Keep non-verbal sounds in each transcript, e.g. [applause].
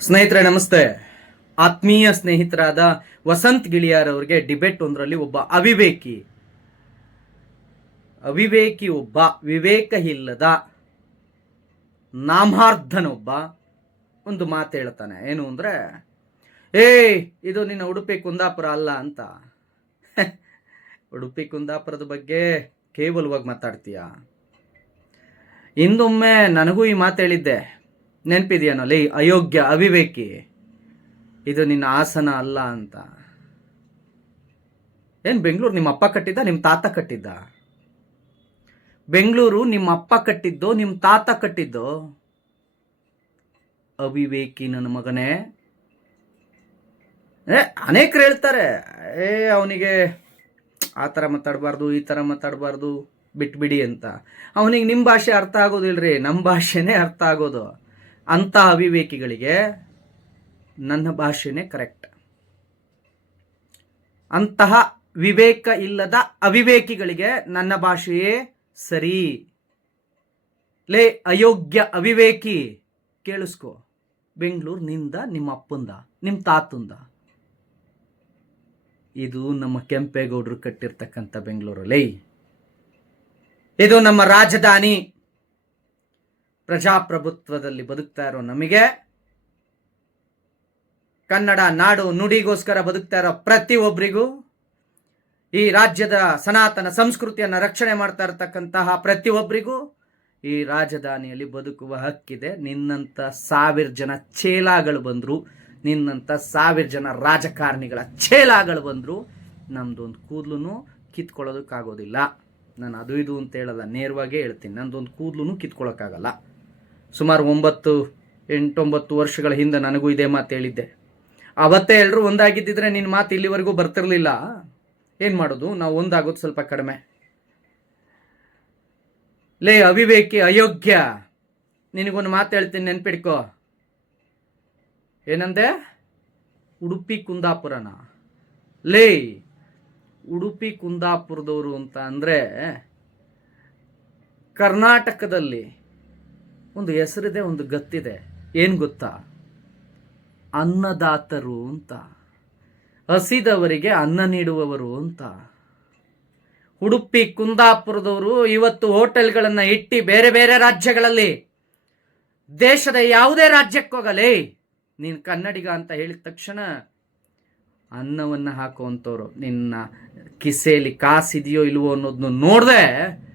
ಸ್ನೇಹಿತರೆ, ನಮಸ್ತೆ. ಆತ್ಮೀಯ ಸ್ನೇಹಿತರಾದ ವಸಂತ್ ಗಿಳಿಯಾರ್ ಅವರಿಗೆ ಡಿಬೇಟ್ ಒಂದರಲ್ಲಿ ಒಬ್ಬ ಅವಿವೇಕಿ. ಅವಿವೇಕಿ ಒಬ್ಬ ವಿವೇಕ ಇಲ್ಲದ ನಾಮಾರ್ಧನೊಬ್ಬ ಒಂದು ಮಾತು ಹೇಳ್ತಾನೆ. ಏನು ಅಂದ್ರೆ ಏ ಇದು ನಿನ್ನ ಉಡುಪಿ ಕುಂದಾಪುರ ಅಲ್ಲ ಅಂತ. [laughs] ಉಡುಪಿ ಕುಂದಾಪುರದ ಬಗ್ಗೆ ಕೇವಲವಾಗಿ ಮಾತಾಡ್ತೀಯ? ಇಂದೊಮ್ಮೆ ನನಗೂ ಈ ಮಾತು ಹೇಳಿದ್ದೆ. ನೆನಪಿದೆಯೇನೋ ಲೈ, ಅಯೋಗ್ಯ ಅವಿವೇಕಿ? ಇದು ನಿನ್ನ ಆಸನ ಅಲ್ಲ ಅಂತ. ಏನ್ ಬೆಂಗಳೂರು ನಿಮ್ಮ ಅಪ್ಪ ಕಟ್ಟಿದ್ದ ನಿಮ್ಮ ತಾತ ಕಟ್ಟಿದ್ದ? ಬೆಂಗಳೂರು ನಿಮ್ಮ ಅಪ್ಪ ಕಟ್ಟಿದ್ದೋ ನಿಮ್ಮ ತಾತ ಕಟ್ಟಿದ್ದೋ? ಅವಿವೇಕಿ ನನ್ನ ಮಗನೇ. ಏ, ಅನೇಕರು ಹೇಳ್ತಾರೆ, ಏ, ಅವನಿಗೆ ಆ ಥರ ಮಾತಾಡಬಾರ್ದು, ಈ ಥರ ಮಾತಾಡಬಾರ್ದು, ಬಿಟ್ಬಿಡಿ ಅಂತ. ಅವನಿಗೆ ನಿಮ್ಮ ಭಾಷೆ ಅರ್ಥ ಆಗೋದಿಲ್ರಿ ನಮ್ಮ ಭಾಷೆನೇ ಅರ್ಥ ಆಗೋದು. ಅಂಥ ಅವಿವೇಕಿಗಳಿಗೆ ನನ್ನ ಭಾಷೆನೇ ಕರೆಕ್ಟ್. ಅಂತಹ ವಿವೇಕ ಇಲ್ಲದ ಅವಿವೇಕಿಗಳಿಗೆ ನನ್ನ ಭಾಷೆಯೇ ಸರಿ. ಲೇ, ಅಯೋಗ್ಯ ಅವಿವೇಕಿ, ಕೇಳಿಸ್ಕೋ. ಬೆಂಗಳೂರು ನಿಂದ ನಿಮ್ಮ ಅಪ್ಪಂದ ನಿಮ್ಮ ತಾತಂದ. ಇದು ನಮ್ಮ ಕೆಂಪೇಗೌಡರು ಕಟ್ಟಿರ್ತಕ್ಕಂಥ ಬೆಂಗಳೂರು, ಲೈ. ಇದು ನಮ್ಮ ರಾಜಧಾನಿ. ಪ್ರಜಾಪ್ರಭುತ್ವದಲ್ಲಿ ಬದುಕ್ತಾ ಇರೋ ನಮಗೆ, ಕನ್ನಡ ನಾಡು ನುಡಿಗೋಸ್ಕರ ಬದುಕ್ತಾ ಇರೋ ಪ್ರತಿಯೊಬ್ಬರಿಗೂ ಈ ರಾಜ್ಯದ ಸನಾತನ ಸಂಸ್ಕೃತಿಯನ್ನು ರಕ್ಷಣೆ ಮಾಡ್ತಾ ಇರತಕ್ಕಂತಹ ಪ್ರತಿಯೊಬ್ಬರಿಗೂ ಈ ರಾಜಧಾನಿಯಲ್ಲಿ ಬದುಕುವ ಹಕ್ಕಿದೆ. ನಿನ್ನಂಥ ಸಾವಿರ ಜನ ಚೇಲಾಗಳು ಬಂದರು ನಿನ್ನಂಥ ಸಾವಿರ ಜನ ರಾಜಕಾರಣಿಗಳ ಚೇಲಾಗಳು ಬಂದರು ನಮ್ದೊಂದು ಕೂದಲು ಕಿತ್ಕೊಳ್ಳೋದಕ್ಕಾಗೋದಿಲ್ಲ. ನಾನು ಅದು ಇದು ಅಂತ ಹೇಳಲ್ಲ, ನೇರವಾಗೇ ಹೇಳ್ತೀನಿ. ನಂದೊಂದು ಕೂದಲು ಕಿತ್ಕೊಳ್ಳೋಕ್ಕಾಗಲ್ಲ. ಸುಮಾರು ಒಂಬತ್ತು, ಎಂಟೊಂಬತ್ತು ವರ್ಷಗಳ ಹಿಂದೆ ನನಗೂ ಇದೇ ಮಾತು ಹೇಳಿದ್ದೆ. ಅವತ್ತೇ ಎಲ್ಲರೂ ಒಂದಾಗಿದ್ದಿದ್ರೆ ನಿನ್ನ ಮಾತು ಇಲ್ಲಿವರೆಗೂ ಬರ್ತಿರ್ಲಿಲ್ಲ. ಏನು ಮಾಡೋದು? ನಾವು ಒಂದಾಗೋದು ಸ್ವಲ್ಪ ಕಡಿಮೆ. ಲೇ, ಅವಿವೇಕಿ, ಅಯೋಗ್ಯ! ನಿನಗೊಂದು ಮಾತು ಹೇಳ್ತೀನಿ, ನೆನ್ಪಿಡ್ಕೋ. ಏನಂದೆ? ಉಡುಪಿ ಕುಂದಾಪುರನ? ಲೇ, ಉಡುಪಿ ಕುಂದಾಪುರದವರು ಅಂತ ಅಂದರೆ ಕರ್ನಾಟಕದಲ್ಲಿ ಒಂದು ಹೆಸರಿದೆ, ಒಂದು ಗತ್ತಿದೆ. ಏನು ಗೊತ್ತಾ? ಅನ್ನದಾತರು ಅಂತ. ಹಸಿದವರಿಗೆ ಅನ್ನ ನೀಡುವವರು ಅಂತ. ಉಡುಪಿ, ಕುಂದಾಪುರದವರು ಇವತ್ತು ಹೋಟೆಲ್ಗಳನ್ನು ಇಟ್ಟು ಬೇರೆ ಬೇರೆ ರಾಜ್ಯಗಳಲ್ಲಿ, ದೇಶದ ಯಾವುದೇ ರಾಜ್ಯಕ್ಕೋಗಲಿ ನೀನು ಕನ್ನಡಿಗ ಅಂತ ಹೇಳಿದ ತಕ್ಷಣ ಅನ್ನವನ್ನು ಹಾಕುವಂಥವ್ರು ನಿನ್ನ ಕಿಸೆಯಲ್ಲಿ ಕಾಸಿದೆಯೋ ಇಲ್ವೋ ಅನ್ನೋದನ್ನ ನೋಡಿದೆ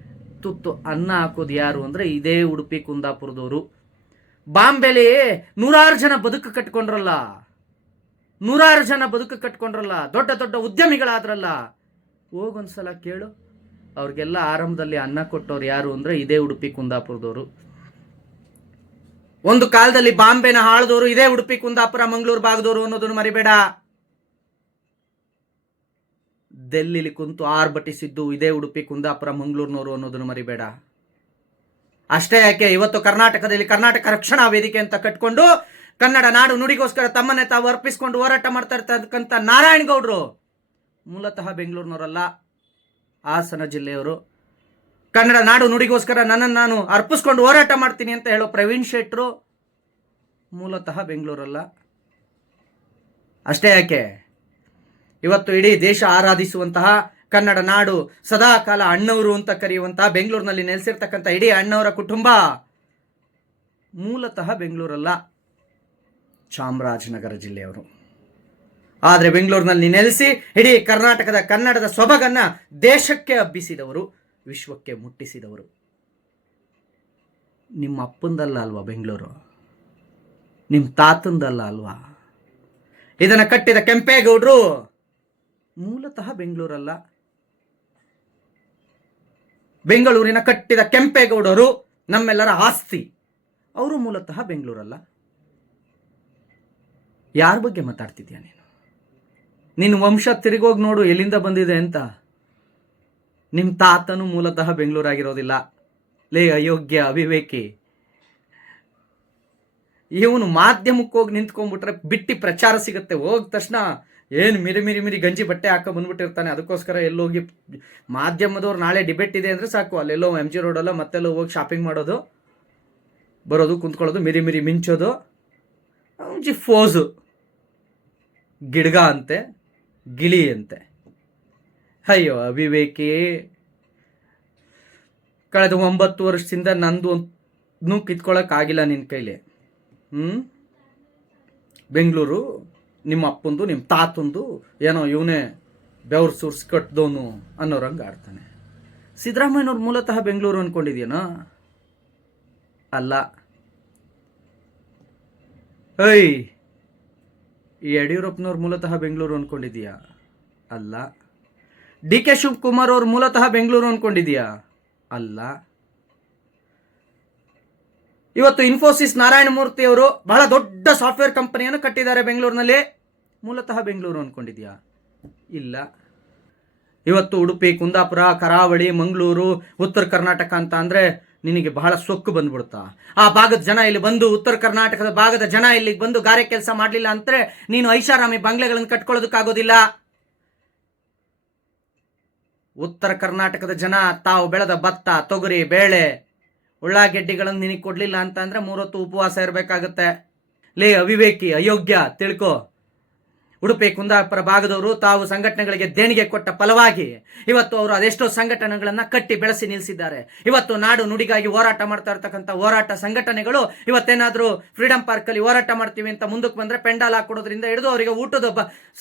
ತುತ್ತು ಅನ್ನ ಹಾಕೋದು ಯಾರು ಅಂದರೆ ಇದೇ ಉಡುಪಿ ಕುಂದಾಪುರದವರು. ಬಾಂಬೆಲಿ ನೂರಾರು ಜನ ಬದುಕು ಕಟ್ಕೊಂಡ್ರಲ್ಲ. ನೂರಾರು ಜನ ಬದುಕು ಕಟ್ಕೊಂಡ್ರಲ್ಲ. ದೊಡ್ಡ ದೊಡ್ಡ ಉದ್ಯಮಿಗಳಾದ್ರಲ್ಲ. ಹೋಗೊಂದ್ಸಲ ಕೇಳು. ಅವ್ರಿಗೆಲ್ಲ ಆರಂಭದಲ್ಲಿ ಅನ್ನ ಕೊಟ್ಟವ್ರು ಯಾರು ಅಂದರೆ ಇದೇ ಉಡುಪಿ ಕುಂದಾಪುರದವರು. ಒಂದು ಕಾಲದಲ್ಲಿ ಬಾಂಬೆನ ಹಾಳದವರು ಇದೇ ಉಡುಪಿ ಕುಂದಾಪುರ, ಮಂಗಳೂರು ಭಾಗದವರು ಅನ್ನೋದನ್ನು ಮರಿಬೇಡ. ಡೆಲ್ಲಿಲಿ ಕುಂತು ಆರ್ಭಟಿಸಿದ್ದು ಇದೇ ಉಡುಪಿ, ಕುಂದಾಪುರ ಮಂಗಳೂರಿನವರು ಅನ್ನೋದನ್ನು ಮರಿಬೇಡ. ಅಷ್ಟೇ ಯಾಕೆ, ಇವತ್ತು ಕರ್ನಾಟಕದಲ್ಲಿ ಕರ್ನಾಟಕ ರಕ್ಷಣಾ ವೇದಿಕೆ ಅಂತ ಕಟ್ಕೊಂಡು ಕನ್ನಡ ನಾಡು ನುಡಿಗೋಸ್ಕರ ತಮ್ಮನ್ನೇ ತಾವು ಅರ್ಪಿಸ್ಕೊಂಡು ಹೋರಾಟ ಮಾಡ್ತಾ ಇರ್ತಕ್ಕಂಥ ನಾರಾಯಣಗೌಡರು ಮೂಲತಃ ಬೆಂಗಳೂರಿನವರಲ್ಲ, ಹಾಸನ ಜಿಲ್ಲೆಯವರು. ಕನ್ನಡ ನಾಡು ನುಡಿಗೋಸ್ಕರ ನನ್ನನ್ನು ನಾನು ಅರ್ಪಿಸ್ಕೊಂಡು ಹೋರಾಟ ಮಾಡ್ತೀನಿ ಅಂತ ಹೇಳೋ ಪ್ರವೀಣ್ ಶೆಟ್ರು ಮೂಲತಃ ಬೆಂಗಳೂರಲ್ಲ. ಅಷ್ಟೇ ಯಾಕೆ ಇವತ್ತು ಇಡೀ ದೇಶ ಆರಾಧಿಸುವಂತಹ ಕನ್ನಡ ನಾಡು ಸದಾ ಕಾಲ ಅಣ್ಣವರು ಅಂತ ಕರೆಯುವಂತಹ ಬೆಂಗಳೂರಿನಲ್ಲಿ ನೆಲೆಸಿರ್ತಕ್ಕಂಥ ಇಡೀ ಅಣ್ಣವರ ಕುಟುಂಬ. ಮೂಲತಃ ಬೆಂಗಳೂರಲ್ಲ, ಚಾಮರಾಜನಗರ ಜಿಲ್ಲೆಯವರು. ಆದರೆ ಬೆಂಗಳೂರಿನಲ್ಲಿ ನೆಲೆಸಿ ಇಡೀ ಕರ್ನಾಟಕದ ಕನ್ನಡದ ಸೊಬಗನ್ನ ದೇಶಕ್ಕೆ ಹಬ್ಬಿಸಿದವರು, ವಿಶ್ವಕ್ಕೆ ಮುಟ್ಟಿಸಿದವರು. ನಿಮ್ಮ ಅಪ್ಪಂದಲ್ಲ ಅಲ್ವಾ ಬೆಂಗಳೂರು? ನಿಮ್ಮ ತಾತಂದಲ್ಲ ಅಲ್ವಾ? ಇದನ್ನು ಕಟ್ಟಿದ ಕೆಂಪೇಗೌಡರು ಮೂಲತಃ ಬೆಂಗಳೂರಲ್ಲ. ಬೆಂಗಳೂರಿನ ಕಟ್ಟಿದ ಕೆಂಪೇಗೌಡರು ನಮ್ಮೆಲ್ಲರ ಆಸ್ತಿ. ಅವರು ಮೂಲತಃ ಬೆಂಗಳೂರಲ್ಲ. ಯಾರ ಬಗ್ಗೆ ಮಾತಾಡ್ತಿದ್ಯಾ ನೀನು? ನಿನ್ನ ವಂಶ ತಿರುಗೋಗಿ ನೋಡು, ಎಲ್ಲಿಂದ ಬಂದಿದೆ ಅಂತ. ನಿಮ್ಮ ತಾತನು ಮೂಲತಃ ಬೆಂಗಳೂರಾಗಿರೋದಿಲ್ಲ. ಲೇ, ಅಯೋಗ್ಯ, ಅವಿವೇಕಿ. ಇವನು ಮಾಧ್ಯಮಕ್ಕೆ ಹೋಗಿ ನಿಂತ್ಕೊಂಡ್ಬಿಟ್ರೆ ಬಿಟ್ಟಿ ಪ್ರಚಾರ ಸಿಗುತ್ತೆ. ಹೋದ ತಕ್ಷಣ ಏನು ಮಿರಿ ಮಿರಿ ಮಿರಿ ಗಂಜಿ ಬಟ್ಟೆ ಹಾಕೋ ಬಂದ್ಬಿಟ್ಟಿರ್ತಾನೆ. ಅದಕ್ಕೋಸ್ಕರ ಎಲ್ಲೋಗಿ ಮಾಧ್ಯಮದವ್ರು ನಾಳೆ ಡಿಬೇಟ್ ಇದೆ ಅಂದರೆ ಸಾಕು. ಅಲ್ಲೆಲ್ಲೋ ಎಂ ಜಿ ರೋಡಲ್ಲ ಮತ್ತೆಲ್ಲೋ ಹೋಗಿ ಶಾಪಿಂಗ್ ಮಾಡೋದು, ಬರೋದು, ಕುಂತ್ಕೊಳ್ಳೋದು, ಮಿರಿ ಮಿರಿ ಮಿಂಚೋದು. G pose. ಗಿಡ್ಗ ಅಂತೆ, ಗಿಳಿ ಅಂತೆ. ಅಯ್ಯೋ ಅವಿವೇಕಿ. ಕಳೆದ ಒಂಬತ್ತು ವರ್ಷದಿಂದ ನಂದು ಒಂದು ಕಿತ್ಕೊಳ್ಳೋಕ್ಕಾಗಿಲ್ಲ ನಿನ್ನ ಕೈಲಿ. ಹ್ಞೂ ಬೆಂಗಳೂರು, ನಿಮ್ಮ ಅಪ್ಪಂದು, ನಿಮ್ಮ ತಾತಂದು, ಏನೋ ಇವನೇ ಬೆವ್ರು ಸುರ್ಸಿ ಕಟ್ಟಿದವನು ಅನ್ನೋರಂಗೆ ಆಡ್ತಾನೆ. ಸಿದ್ದರಾಮಯ್ಯನವ್ರು ಮೂಲತಃ ಬೆಂಗಳೂರು ಅಂದ್ಕೊಂಡಿದ್ಯೇನೋ ಅಲ್ಲ. ಈ ಯಡಿಯೂರಪ್ಪನವ್ರು ಮೂಲತಃ ಬೆಂಗಳೂರು ಅನ್ಕೊಂಡಿದ್ಯಾ? ಅಲ್ಲ. ಡಿ ಕೆ ಶಿವಕುಮಾರ್ ಅವ್ರು ಮೂಲತಃ ಬೆಂಗಳೂರು ಅನ್ಕೊಂಡಿದ್ಯಾ? ಅಲ್ಲ. ಇವತ್ತು ಇನ್ಫೋಸಿಸ್ ನಾರಾಯಣಮೂರ್ತಿ ಅವರು ಬಹಳ ದೊಡ್ಡ ಸಾಫ್ಟ್ವೇರ್ ಕಂಪನಿಯನ್ನು ಕಟ್ಟಿದ್ದಾರೆ ಬೆಂಗಳೂರಿನಲ್ಲಿ. ಮೂಲತಃ ಬೆಂಗಳೂರು ಅನ್ಕೊಂಡಿದ್ಯಾ? ಇಲ್ಲ. ಇವತ್ತು ಉಡುಪಿ, ಕುಂದಾಪುರ, ಕರಾವಳಿ, ಮಂಗಳೂರು, ಉತ್ತರ ಕರ್ನಾಟಕ ಅಂತ ಅಂದ್ರೆ ನಿನಗೆ ಬಹಳ ಸೊಕ್ಕು ಬಂದ್ಬಿಡುತ್ತಾ? ಆ ಭಾಗದ ಜನ ಇಲ್ಲಿ ಬಂದು, ಉತ್ತರ ಕರ್ನಾಟಕದ ಭಾಗದ ಜನ ಇಲ್ಲಿಗೆ ಬಂದು ಗಾರೆ ಕೆಲಸ ಮಾಡಲಿಲ್ಲ ಅಂದ್ರೆ ನೀನು ಐಷಾರಾಮಿ ಬಂಗ್ಲೆಗಳನ್ನು ಕಟ್ಕೊಳ್ಳೋದಕ್ಕಾಗೋದಿಲ್ಲ? ಉತ್ತರ ಕರ್ನಾಟಕದ ಜನ ತಾವು ಬೆಳೆದ ಭತ್ತ, ತೊಗರಿ, ಬೇಳೆ ಉಳ್ಳಾಗೆಡ್ಡಿಗಳನ್ನು ನಿನಗೆ ಕೊಡ್ಲಿಲ್ಲ ಅಂತ ಅಂದ್ರೆ ಮೂರೊತ್ತು ಉಪವಾಸ ಇರಬೇಕಾಗತ್ತೆ. ಲೇ ಅವಿವೇಕಿ, ಅಯೋಗ್ಯ, ತಿಳ್ಕೊ. ಉಡುಪಿ ಕುಂದಾಪುರ ಭಾಗದವರು ತಾವು ಸಂಘಟನೆಗಳಿಗೆ ದೇಣಿಗೆ ಕೊಟ್ಟ ಫಲವಾಗಿ ಇವತ್ತು ಅವರು ಅದೆಷ್ಟೋ ಸಂಘಟನೆಗಳನ್ನು ಕಟ್ಟಿ ಬೆಳೆಸಿ ನಿಲ್ಲಿಸಿದ್ದಾರೆ ಇವತ್ತು ನಾಡು ನುಡಿಗಾಗಿ ಹೋರಾಟ ಮಾಡ್ತಾ ಇರ್ತಕ್ಕಂಥ ಹೋರಾಟ ಸಂಘಟನೆಗಳು ಇವತ್ತೇನಾದರೂ ಫ್ರೀಡಂ ಪಾರ್ಕಲ್ಲಿ ಹೋರಾಟ ಮಾಡ್ತೀವಿ ಅಂತ ಮುಂದಕ್ಕೆ ಬಂದ್ರೆ ಪೆಂಡಾಲ್ ಹಾಕೊಡೋದ್ರಿಂದ ಹಿಡಿದು ಅವರಿಗೆ ಊಟದ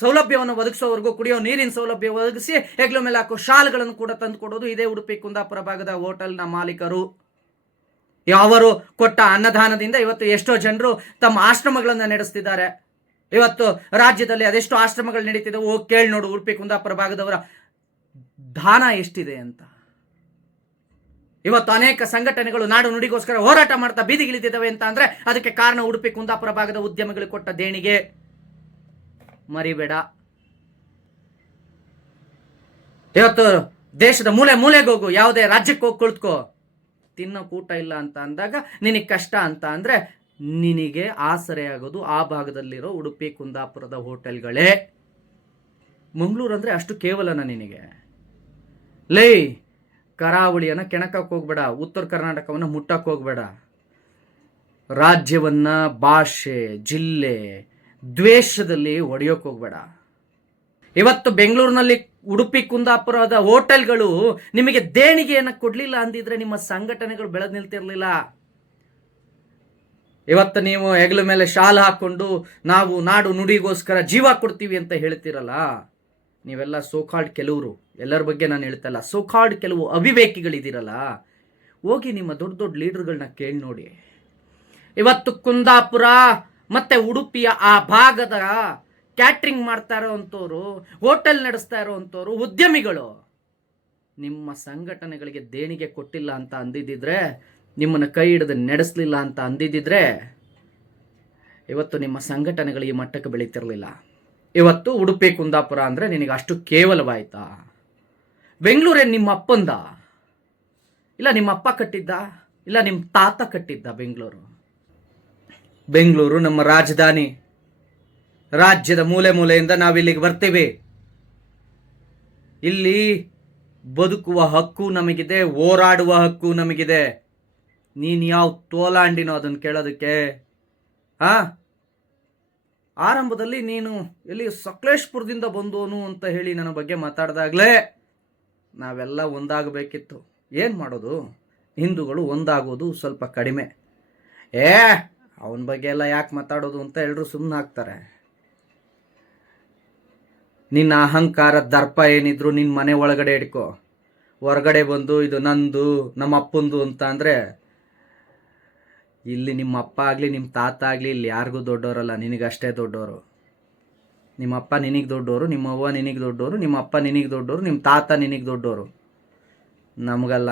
ಸೌಲಭ್ಯವನ್ನು ಒದಗಿಸೋವರೆಗೂ ಕುಡಿಯೋ ನೀರಿನ ಸೌಲಭ್ಯ ಒದಗಿಸಿ ಹೆಗ್ಲು ಮೇಲೆ ಹಾಕೋ ಶಾಲ್ಗಳನ್ನು ಕೂಡ ತಂದು ಕೊಡೋದು ಇದೇ ಉಡುಪಿ ಕುಂದಾಪುರ ಭಾಗದ ಹೋಟೆಲ್ನ ಮಾಲೀಕರು. ಅವರು ಕೊಟ್ಟ ಅನ್ನದಾನದಿಂದ ಇವತ್ತು ಎಷ್ಟೋ ಜನರು ತಮ್ಮ ಆಶ್ರಮಗಳನ್ನು ನಡೆಸ್ತಿದ್ದಾರೆ. ಇವತ್ತು ರಾಜ್ಯದಲ್ಲಿ ಅದೆಷ್ಟು ಆಶ್ರಮಗಳು ನಡೀತಿದೆ ಓ ಕೇಳಿ ನೋಡು ಉಡುಪಿ, ಕುಂದಾಪುರ ಭಾಗದವರ. ದಾನ ಎಷ್ಟಿದೆ ಅಂತ. ಇವತ್ತು ಅನೇಕ ಸಂಘಟನೆಗಳು ನಾಡು ನುಡಿಗೋಸ್ಕರ ಹೋರಾಟ ಮಾಡ್ತಾ ಬೀದಿಗಿಳಿದಿದ್ದಾವೆ ಅಂತ ಅಂದ್ರೆ ಅದಕ್ಕೆ ಕಾರಣ ಉಡುಪಿ, ಕುಂದಾಪುರ ಭಾಗದ ಉದ್ಯಮಿಗಳು ಕೊಟ್ಟ ದೇಣಿಗೆ. ಮರಿಬೇಡ. ಇವತ್ತು ದೇಶದ ಮೂಲೆ ಮೂಲೆಗೋಗು ಯಾವುದೇ ರಾಜ್ಯಕ್ಕೆ ಹೋಗಿ ಕುಳಿತುಕೋ. ತಿನ್ನೋ ಕೂಟ ಇಲ್ಲ ಅಂತ ಅಂದಾಗ, ನಿನಗೆ ಕಷ್ಟ ಅಂತ ಅಂದರೆ, ನಿನಗೆ ಆಸರೆ ಆಗೋದು ಆ ಭಾಗದಲ್ಲಿರೋ ಉಡುಪಿ, ಕುಂದಾಪುರದ ಹೋಟೆಲ್ಗಳೇ. ಮಂಗಳೂರು ಅಂದರೆ ಅಷ್ಟು ಕೇವಲನ ನಿನಗೆ. ಲೈ, ಕರಾವಳಿಯನ್ನು ಕೆಣಕಕ್ಕೆ ಹೋಗ್ಬೇಡ, ಉತ್ತರ ಕರ್ನಾಟಕವನ್ನು ಮುಟ್ಟಕ್ಕೆ ಹೋಗ್ಬೇಡ. ರಾಜ್ಯವನ್ನ ಭಾಷೆ, ಜಿಲ್ಲೆ, ದ್ವೇಷದಲ್ಲಿ ಒಡೆಯೋಕೆ ಹೋಗ್ಬೇಡ. ಇವತ್ತು ಬೆಂಗಳೂರಿನಲ್ಲಿ ಉಡುಪಿ ಕುಂದಾಪುರದ ಹೋಟೆಲ್ಗಳು ನಿಮಗೆ ದೇಣಿಗೆಯನ್ನು ಕೊಡಲಿಲ್ಲ ಅಂದಿದ್ರೆ ನಿಮ್ಮ ಸಂಘಟನೆಗಳು ಬೆಳೆದು ನಿಲ್ತಿರಲಿಲ್ಲ. ಇವತ್ತು ನೀವು ಹೆಗಲ ಮೇಲೆ ಶಾಲು ಹಾಕೊಂಡು ನಾವು ನಾಡು ನುಡಿಗೋಸ್ಕರ ಜೀವ ಕೊಡ್ತೀವಿ ಅಂತ ಹೇಳ್ತೀರಲ್ಲ? ನೀವೆಲ್ಲ ಸೋಕಾಲ್ಡ್ ಕೆಲವರು. ಎಲ್ಲರ ಬಗ್ಗೆ ನಾನು ಹೇಳ್ತಲ್ಲ ಸೋಕಾಲ್ಡ್ ಕೆಲವು ಅವಿವೇಕಿಗಳಿದ್ದೀರಲ್ಲ? ಹೋಗಿ ನಿಮ್ಮ ದೊಡ್ಡ ದೊಡ್ಡ ಲೀಡರ್ಗಳನ್ನ ಕೇಳಿ ನೋಡಿ. ಇವತ್ತು ಕುಂದಾಪುರ ಮತ್ತೆ ಉಡುಪಿಯ ಆ ಭಾಗದ ಕ್ಯಾಟ್ರಿಂಗ್ ಮಾಡ್ತಾ ಇರೋವಂಥವ್ರು ಹೋಟೆಲ್ ನಡೆಸ್ತಾ ಇರೋವಂಥವ್ರು ಉದ್ಯಮಿಗಳು, ನಿಮ್ಮ ಸಂಘಟನೆಗಳಿಗೆ ದೇಣಿಗೆ ಕೊಟ್ಟಿಲ್ಲ ಅಂತ ಅಂದಿದ್ದಿದ್ರೆ, ನಿಮ್ಮನ್ನು ಕೈ ಹಿಡಿದು ನಡೆಸಲಿಲ್ಲ ಅಂತ ಅಂದಿದ್ದಿದ್ರೆ, ಇವತ್ತು ನಿಮ್ಮ ಸಂಘಟನೆಗಳು ಈ ಮಟ್ಟಕ್ಕೆ ಬೆಳೀತಿರಲಿಲ್ಲ. ಇವತ್ತು ಉಡುಪಿ ಕುಂದಾಪುರ ಅಂದರೆ ನಿನಗೆ ಅಷ್ಟು ಕೇವಲವಾಯ್ತಾ? ಬೆಂಗಳೂರೇ ನಿಮ್ಮ ಅಪ್ಪಂದ? ಇಲ್ಲ ನಿಮ್ಮ ಅಪ್ಪ ಕಟ್ಟಿದ್ದ? ಇಲ್ಲ ನಿಮ್ಮ ತಾತ ಕಟ್ಟಿದ್ದ ಬೆಂಗಳೂರು? ಬೆಂಗಳೂರು ನಮ್ಮ ರಾಜಧಾನಿ. ರಾಜ್ಯದ ಮೂಲೆ ಮೂಲೆಯಿಂದ ನಾವಿಲ್ಲಿಗೆ ಬರ್ತೇವೆ. ಇಲ್ಲಿ ಬದುಕುವ ಹಕ್ಕು ನಮಗಿದೆ, ಹೋರಾಡುವ ಹಕ್ಕು ನಮಗಿದೆ. ನೀನು ಯಾವ ತೋಲಾಂಡಿನೋ ಅದನ್ನು ಕೇಳೋದಕ್ಕೆ ಆ ಆರಂಭದಲ್ಲಿ ನೀನು ಎಲ್ಲಿ ಸಕಲೇಶ್ಪುರದಿಂದ ಬಂದೋನು ಅಂತ ಹೇಳಿ ನನ್ನ ಬಗ್ಗೆ ಮಾತಾಡ್ದಾಗ್ಲೇ ನಾವೆಲ್ಲ ಒಂದಾಗಬೇಕಿತ್ತು. ಏನು ಮಾಡೋದು? ಹಿಂದೂಗಳು ಒಂದಾಗೋದು ಸ್ವಲ್ಪ ಕಡಿಮೆ. ಏ, ಅವನ ಬಗ್ಗೆ ಎಲ್ಲ ಯಾಕೆ ಮಾತಾಡೋದು ಅಂತ ಎಲ್ಲರೂ ಸುಮ್ಮನೆ ಹಾಕ್ತಾರೆ ನಿನ್ನ ಅಹಂಕಾರ, ದರ್ಪ ಏನಿದ್ರು ನಿನ್ನ ಮನೆ ಒಳಗಡೆ ಇಟ್ಕೋ. ಹೊರಗಡೆ ಬಂದು ಇದು ನಂದು, ನಮ್ಮ ಅಪ್ಪಂದು ಅಂತ ಅಂದರೆ, ಇಲ್ಲಿ ನಿಮ್ಮ ಅಪ್ಪ ಆಗಲಿ, ನಿಮ್ಮ ತಾತ ಆಗಲಿ, ಇಲ್ಲಿ ಯಾರಿಗೂ ದೊಡ್ಡವರಲ್ಲ ನಿನಗಷ್ಟೇ ದೊಡ್ಡವರು ನಿಮ್ಮ ಅಪ್ಪ ನಿನಗೆ ದೊಡ್ಡವರು ನಿಮ್ಮ ಅವ್ವ ನಿನಗೆ ದೊಡ್ಡವರು ನಿಮ್ಮ ಅಪ್ಪ ನಿನಗೆ ದೊಡ್ಡವರು ನಿಮ್ಮ ತಾತ ನಿನಗೆ ದೊಡ್ಡವರು ನಮಗಲ್ಲ.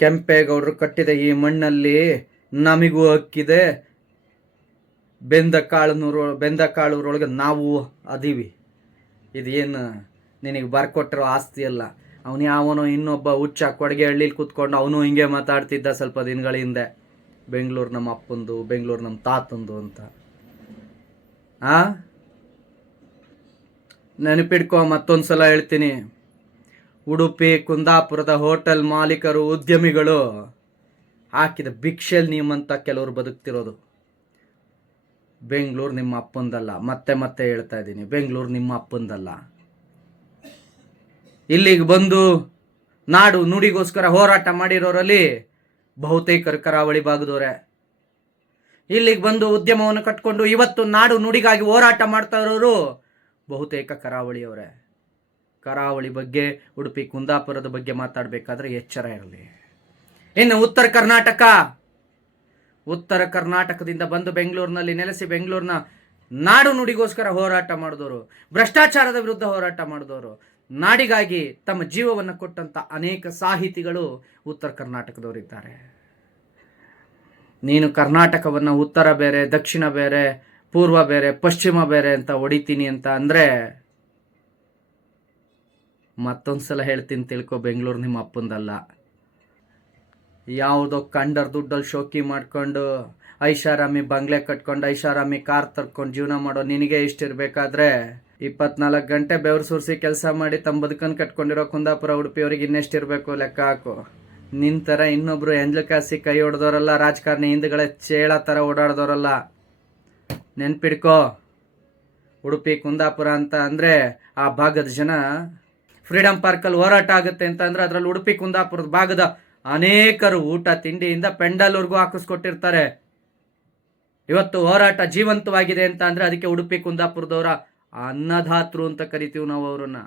ಕೆಂಪೇಗೌಡರು ಕಟ್ಟಿದ ಈ ಮಣ್ಣಲ್ಲಿ ನಮಗೂ ಹಕ್ಕಿದೆ. ಬೆಂದ ಕಾಳುನೂರು ಬೆಂದ ಕಾಳೂರೊಳಗೆ ನಾವು ಅದೀವಿ. ಇದೇನು ನಿನಗೆ ಬರ್ಕೊಟ್ಟಿರೋ ಆಸ್ತಿ ಅಲ್ಲ. ಅವನು ಯಾವನೋ ಇನ್ನೊಬ್ಬ ಹುಚ್ಚ ಕೊಡುಗೆ ಹಳ್ಳಿಲಿ ಕೂತ್ಕೊಂಡು ಅವನು ಹಿಂಗೆ ಮಾತಾಡ್ತಿದ್ದ ಸ್ವಲ್ಪ ದಿನಗಳ ಹಿಂದೆ. ಬೆಂಗಳೂರು ನಮ್ಮ ಅಪ್ಪಂದು, ಬೆಂಗಳೂರು ನಮ್ಮ ತಾತಂದು ಅಂತ. ಆ? ನೆನಪಿಡ್ಕೊ ಮತ್ತೊಂದು ಸಲ ಹೇಳ್ತೀನಿ. ಉಡುಪಿ, ಕುಂದಾಪುರದ ಹೋಟೆಲ್ ಮಾಲೀಕರು, ಉದ್ಯಮಿಗಳು ಹಾಕಿದ ಭಿಕ್ಷೆಲ್ ನಿಯಮಂತ ಕೆಲವರು ಬದುಕ್ತಿರೋದು. ಬೆಂಗಳೂರು ನಿಮ್ಮ ಅಪ್ಪಂದಲ್ಲ. ಮತ್ತೆ ಮತ್ತೆ ಹೇಳ್ತಾ ಇದ್ದೀನಿ. ಬೆಂಗಳೂರು ನಿಮ್ಮ ಅಪ್ಪಂದಲ್ಲ. ಇಲ್ಲಿಗೆ ಬಂದು ನಾಡು ನುಡಿಗೋಸ್ಕರ ಹೋರಾಟ ಮಾಡಿರೋರಲ್ಲಿ ಬಹುತೇಕರು ಕರಾವಳಿ ಭಾಗದವರೇ ಇಲ್ಲಿಗೆ ಬಂದು ಉದ್ಯಮವನ್ನು ಕಟ್ಕೊಂಡು ಇವತ್ತು ನಾಡು ನುಡಿಗಾಗಿ ಹೋರಾಟ ಮಾಡ್ತಾ ಇರೋರು ಬಹುತೇಕ ಕರಾವಳಿಯವರೇ. ಕರಾವಳಿ ಬಗ್ಗೆ, ಉಡುಪಿ ಕುಂದಾಪುರದ ಬಗ್ಗೆ ಮಾತಾಡಬೇಕಾದ್ರೆ ಎಚ್ಚರ ಇರಲಿ. ಇನ್ನು ಉತ್ತರ ಕರ್ನಾಟಕ. ಉತ್ತರ ಕರ್ನಾಟಕದಿಂದ ಬಂದು ಬೆಂಗಳೂರಿನಲ್ಲಿ ನೆಲೆಸಿ ಬೆಂಗಳೂರಿನ ನಾಡು ನುಡಿಗೋಸ್ಕರ ಹೋರಾಟ ಮಾಡಿದವರು, ಭ್ರಷ್ಟಾಚಾರದ ವಿರುದ್ಧ ಹೋರಾಟ ಮಾಡಿದವರು, ನಾಡಿಗಾಗಿ ತಮ್ಮ ಜೀವವನ್ನು ಕೊಟ್ಟಂತ ಅನೇಕ ಸಾಹಿತಿಗಳು ಉತ್ತರ ಕರ್ನಾಟಕದವರಿದ್ದಾರೆ. ನೀನು ಕರ್ನಾಟಕವನ್ನು ಉತ್ತರ ಬೇರೆ, ದಕ್ಷಿಣ ಬೇರೆ, ಪೂರ್ವ ಬೇರೆ, ಪಶ್ಚಿಮ ಬೇರೆ ಅಂತ ಹೊಡಿತೀನಿ ಅಂತ ಅಂದ್ರೆ ಮತ್ತೊಂದ್ಸಲ ಹೇಳ್ತೀನಿ ತಿಳ್ಕೊ, ಬೆಂಗಳೂರು ನಿಮ್ಮ ಅಪ್ಪಂದಲ್ಲ. ಯಾವುದೋ ಕಂಡರ್ ದುಡ್ಡಲ್ಲಿ ಶೋಕಿ ಮಾಡ್ಕೊಂಡು, ಐಷಾರಾಮಿ ಬಂಗ್ಲೆ ಕಟ್ಕೊಂಡು, ಐಷಾರಾಮಿ ಕಾರ್ ತರ್ಕೊಂಡು ಜೀವನ ಮಾಡೋ ನಿನಗೆ ಇಷ್ಟ ಇರಬೇಕಾದ್ರೆ ಇಪ್ಪತ್ನಾಲ್ಕು ಗಂಟೆ ಬೆವರು ಸುರಿಸಿ ಕೆಲಸ ಮಾಡಿ ತಮ್ಮ ಬದುಕನ್ನು ಕಟ್ಕೊಂಡಿರೋ ಕುಂದಾಪುರ ಉಡುಪಿಯವ್ರಿಗೆ ಇನ್ನೆಷ್ಟು ಇರಬೇಕು ಲೆಕ್ಕ ಹಾಕು. ನಿನ್ನ ಥರ ಇನ್ನೊಬ್ರು ಎಂಜ್ಲು ಕಾಸಿ ಕೈ ಹೊಡೆದವರಲ್ಲ ರಾಜಕಾರಣಿ ಹಿಂದ್ಗಳ ಚೇಳ ಥರ ಓಡಾಡ್ದವ್ರಲ್ಲ ನೆನ್ಪಿಡ್ಕೋ. ಉಡುಪಿ, ಕುಂದಾಪುರ ಅಂತ ಅಂದರೆ ಆ ಭಾಗದ ಜನ ಫ್ರೀಡಮ್ ಪಾರ್ಕಲ್ಲಿ ಹೋರಾಟ ಆಗುತ್ತೆ ಅಂತ ಅದರಲ್ಲಿ ಅದ್ರಲ್ಲಿ ಉಡುಪಿ, ಕುಂದಾಪುರದ ಭಾಗದ ಅನೇಕರು ಊಟ ತಿಂಡಿಯಿಂದ ಪೆಂಡಲ್ವರೆಗೂ ಹಾಕಿಸ್ಕೊಟ್ಟಿರ್ತಾರೆ. ಇವತ್ತು ಹೋರಾಟ ಜೀವಂತವಾಗಿದೆ ಅಂತ ಅಂದರೆ ಅದಕ್ಕೆ ಉಡುಪಿ ಕುಂದಾಪುರದವರ ಅನ್ನದಾತರು ಅಂತ ಕರಿತೀವಿ ನಾವು ಅವ್ರನ್ನ.